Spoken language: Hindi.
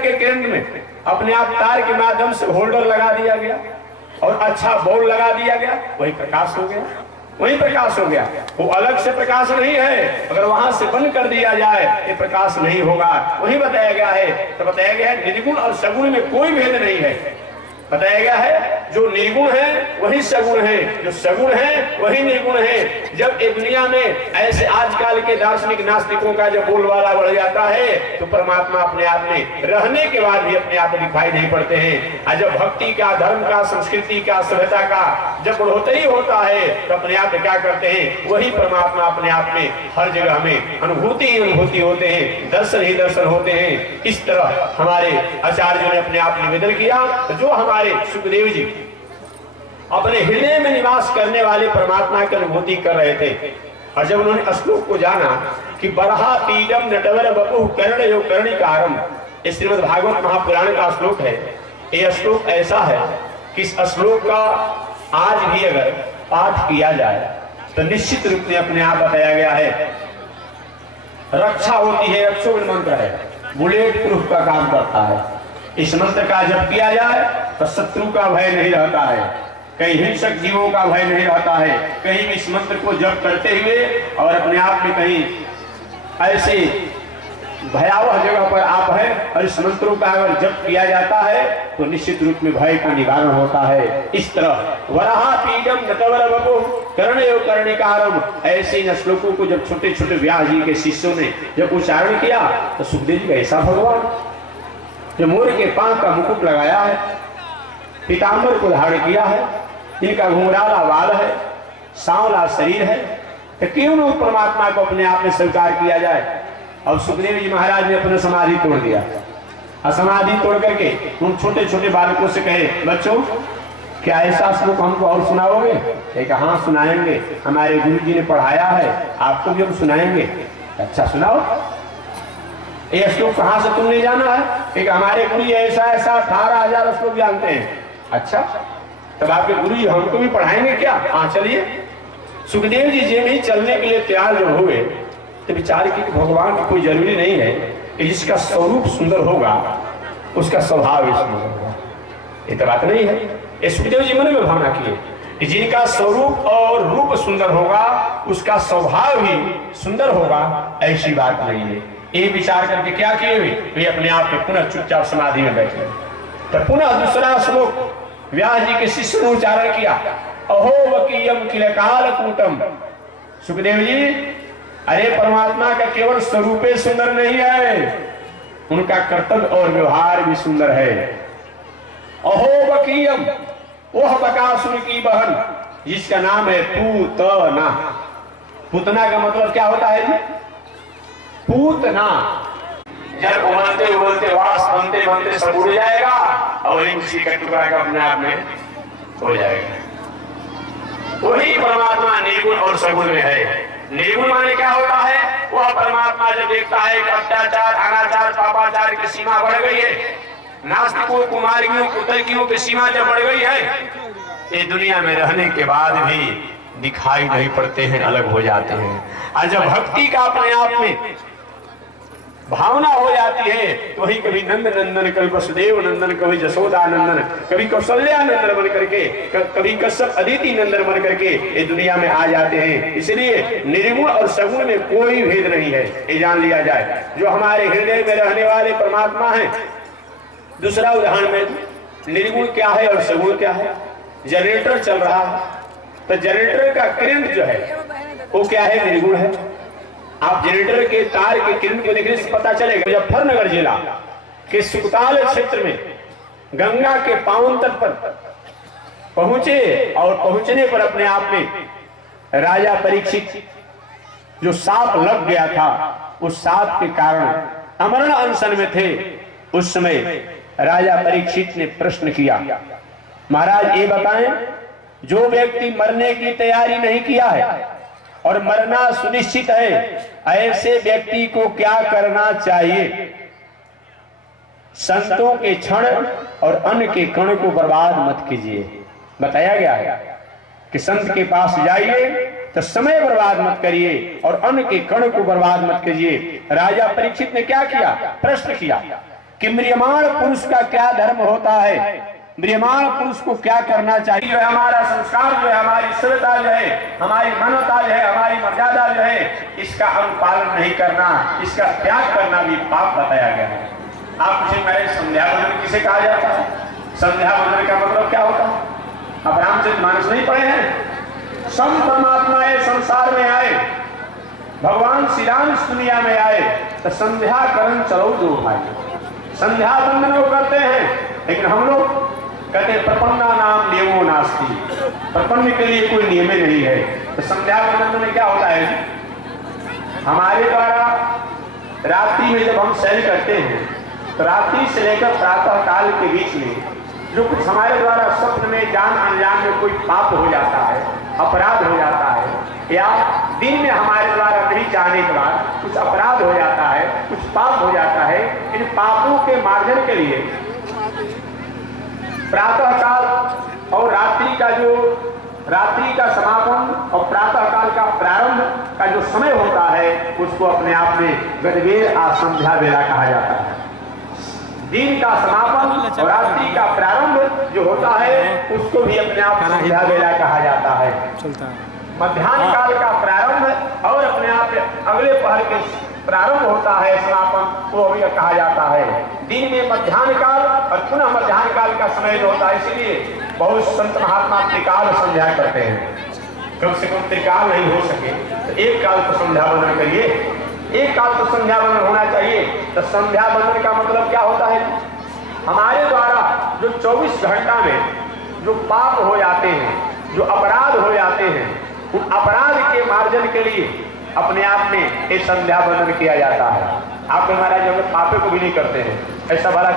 के केंद्र में अपने आप तार के माध्यम से होल्डर लगा दिया गया और अच्छा बोर्ड लगा दिया गया, वही प्रकाश हो गया, वही प्रकाश हो गया। वो अलग से प्रकाश नहीं है, अगर वहां से बंद कर दिया जाए ये प्रकाश नहीं होगा। वही बताया गया है। तो बताया गया है निर्गुण और सगुण में कोई भेद नहीं है। बताया गया है जो निर्गुण है वही सगुण है, जो सगुण है वही निर्गुण है। जब एक दुनिया में ऐसे आजकल के दार्शनिक नास्तिकों का जब बोलबाला बढ़ जाता है तो परमात्मा अपने आप में रहने के बाद भी अपने आप दिखाई नहीं पड़ते हैं। और जब भक्ति का, धर्म का, संस्कृति का, सभ्यता का जब बढ़ोतरी होता है तो अपने आप क्या करते हैं, वही परमात्मा अपने आप में हर जगह हमें अनुभूति ही अनुभूति होते हैं, दर्शन ही दर्शन होते हैं। इस तरह हमारे आचार्यों ने अपने आप निवेदन किया। जो हमारे सुखदेव जी अपने हृदय में निवास करने वाले परमात्मा की अनुभूति कर रहे थे, और जब उन्होंने श्लोक को जाना कि बरहा पीडम नटवर बपु कर्ण यो कर्णिकारम, इस श्रीमद् भागवत महापुराण का श्लोक है। यह श्लोक ऐसा है कि इस श्लोक का आज भी अगर पाठ किया जाए तो निश्चित रूप में अपने आप बताया गया है रक्षा होती है। रक्षोबल मंत्र है, बुलेट प्रूफ का काम करता है। इस मंत्र का जप किया जाए तो शत्रु का भय नहीं रहता है, कहीं हिंसक जीवों का भय नहीं रहता है। कहीं इस मंत्र को जप करते हुए और अपने आप में कहीं ऐसे भयावह जगह पर आप है और इस मंत्रों का अगर जप किया जाता है तो निश्चित रूप में भय का निवारण होता है। इस तरह वराहा पीडम नटवर बपु कर्णयो कर्णिकारम, ऐसे इन श्लोकों को जब छोटे छोटे व्यास जी के शिष्यों ने जब उच्चारण किया तो सुखदेव जी ऐसा भगवान जो मोर के पांव का मुकुट लगाया है, पीतांबर को धारण किया है, इनका घुंघराला बाल है, सांवला शरीर है, तो क्यों न परमात्मा को अपने आप में स्वीकार किया जाए। और सुखदेव जी महाराज ने अपने समाधि तोड़ दिया, और समाधि तोड़ करके उन छोटे छोटे बालकों से कहे बच्चों क्या ऐसा श्लोक हमको और सुनाओगे? एक हाँ सुनाएंगे, हमारे गुरु जी ने पढ़ाया है, आपको भी हम सुनाएंगे। अच्छा सुनाओ। ये श्लोक कहाँ से तुमने जाना है? एक हमारे गुरु जी ऐसा ऐसा 18,000 श्लोक जानते हैं। अच्छा तब आपके गुरु जी हमको भी पढ़ाएंगे क्या? हाँ चलिए। सुखदेव जी जे नहीं चलने के लिए तैयार जब हुए तो विचार की भगवान की कोई जरूरी नहीं है कि जिसका स्वरूप सुंदर होगा उसका स्वभाव भी सुंदर होगा, ये तो बात नहीं है। ये सुखदेव जी मन में भावना किए कि जिनका स्वरूप और रूप सुंदर होगा उसका स्वभाव भी सुंदर होगा, ऐसी बात नहीं है। ये विचार करके क्या किए हुए वे अपने आप में पुनः चुपचाप समाधि में बैठे। तो पुनः दूसरा श्लोक व्यास जी के शिष्य ने उच्चारण किया, अहो वकीयम किल काल कूटम। सुखदेव जी अरे परमात्मा का केवल स्वरूपे सुंदर नहीं है, उनका कर्तव्य और व्यवहार भी सुंदर है। अहो वकीयम, ओह बकासुर की बहन जिसका नाम है पूतना। पूतना का मतलब क्या होता है जी? पूतना। जब उमलते उमलते वास बनते बनते सब उड़ जाएगा और किसी का टुकड़ा का अपने आप में हो जाएगा। वही परमात्मा निर्गुण और सगुण में है। निर्गुण माने क्या होता है? वह परमात्मा जब देखता है कि अत्याचार, अनाचार, पापाचार की सीमा बढ़ गई है, नास्तिकों, कुमारियों, कुतर्कियों की सीमा जब बढ़ गई है, ये दुनिया में रहने के बाद भी दिखाई नहीं पड़ते हैं, अलग हो जाते हैं। और जब भक्ति का अपने आप में भावना हो जाती है तो वही कभी नंद नंदन, कभी वसुदेव नंदन, कभी जसोदा नंदन, कभी कौशल्या नंदन बन करके, कभी कश्यप अदिति नंदन बन करके ये दुनिया में आ जाते हैं। इसलिए निर्गुण और सगुण में कोई भेद नहीं है, ये जान लिया जाए। जो हमारे हृदय में रहने वाले परमात्मा है। दूसरा उदाहरण में निर्गुण क्या है और सगुण क्या है? जनरेटर चल रहा है तो जनरेटर का करंट जो है वो क्या है? निर्गुण है। आप जनरेटर के तार के किरण को देखने से पता चलेगा। मुजफ्फरनगर जिला के सुकताल क्षेत्र में गंगा के पावन तट पर पहुंचे और पहुंचने पर अपने आप में राजा परीक्षित जो सांप लग गया था, उस सांप के कारण अमरण अनशन में थे। उस समय राजा परीक्षित ने प्रश्न किया, महाराज ये बताएं, जो व्यक्ति मरने की तैयारी नहीं किया है और मरना सुनिश्चित है, ऐसे व्यक्ति को क्या करना चाहिए? संतों के क्षण और अन्न के कण को बर्बाद मत कीजिए। बताया गया है कि संत के पास जाइए तो समय बर्बाद मत करिए और अन्न के कण को बर्बाद मत कीजिए। राजा परीक्षित ने क्या किया? प्रश्न किया कि म्रियमाण पुरुष का क्या धर्म होता है, म्रियमाण पुरुष को क्या करना चाहिए। जो है हमारा संस्कार, जो है हमारी सभ्यता, जो है हमारी मानवता, जो है हमारी मर्यादा, जो है इसका अनुपालन नहीं करना, इसका त्याग करना भी पाप बताया गया है। आप पूछे मेरे संध्या वंदन किसे कहा जाता है? संध्या वंदन का मतलब क्या होता है? अब रामचरितमानस नहीं पढ़े हैं? संत परमात्मा ये संसार में आए, भगवान श्री राम इस दुनिया में आए तो संध्या करण चलो दो भाई, संध्या वंदन वो करते हैं। लेकिन हम लोग कहते हैं प्रपन्ना नाम नियमो नास्ति, प्रपन्न के लिए कोई नियम नहीं है। तो संध्या वंदन में क्या होता है? हमारे द्वारा रात्रि में जब हम शयन करते हैं तो रात्रि से लेकर प्रातः काल के बीच में जो कुछ हमारे द्वारा स्वप्न में जान अनजान में कोई पाप हो जाता है, अपराध हो जाता है, या दिन में हमारे द्वारा नहीं चाहने के बाद कुछ अपराध हो जाता है, कुछ पाप हो जाता है, इन पापों के मार्जन के लिए प्रातः काल और रात्रि का समापन और प्रातः काल का प्रारंभ का जो समय होता है उसको अपने आप में गजबेर आ संध्या वेला कहा जाता है। दिन का समापन और रात्रि का प्रारंभ जो होता है उसको भी अपने आप संध्या वेला कहा जाता है। मध्याह्न काल का प्रारंभ और अपने आप अगले पहर के प्रारंभ होता है समापन, वो भी कहा जाता है। दिन में मध्याह्न काल और पुनः मध्याह्न काल का समय जो होता है, इसलिए बहुत संत महात्मा त्रिकाल संध्या करते हैं। कम से कम त्रिकाल नहीं हो सके तो एक काल तो संध्या वंदन करिए, एक काल तो संध्या वंदन होना चाहिए। तो संध्या वंदन का मतलब क्या होता है? हमारे द्वारा जो 24 घंटा में जो पाप हो जाते हैं, जो अपराध हो जाते हैं, उन अपराध के मार्जन के लिए अपने आप में एक संध्या वंदन किया जाता है। आप हमारा जो पापे को भी नहीं करते हैं, ऐसा वाला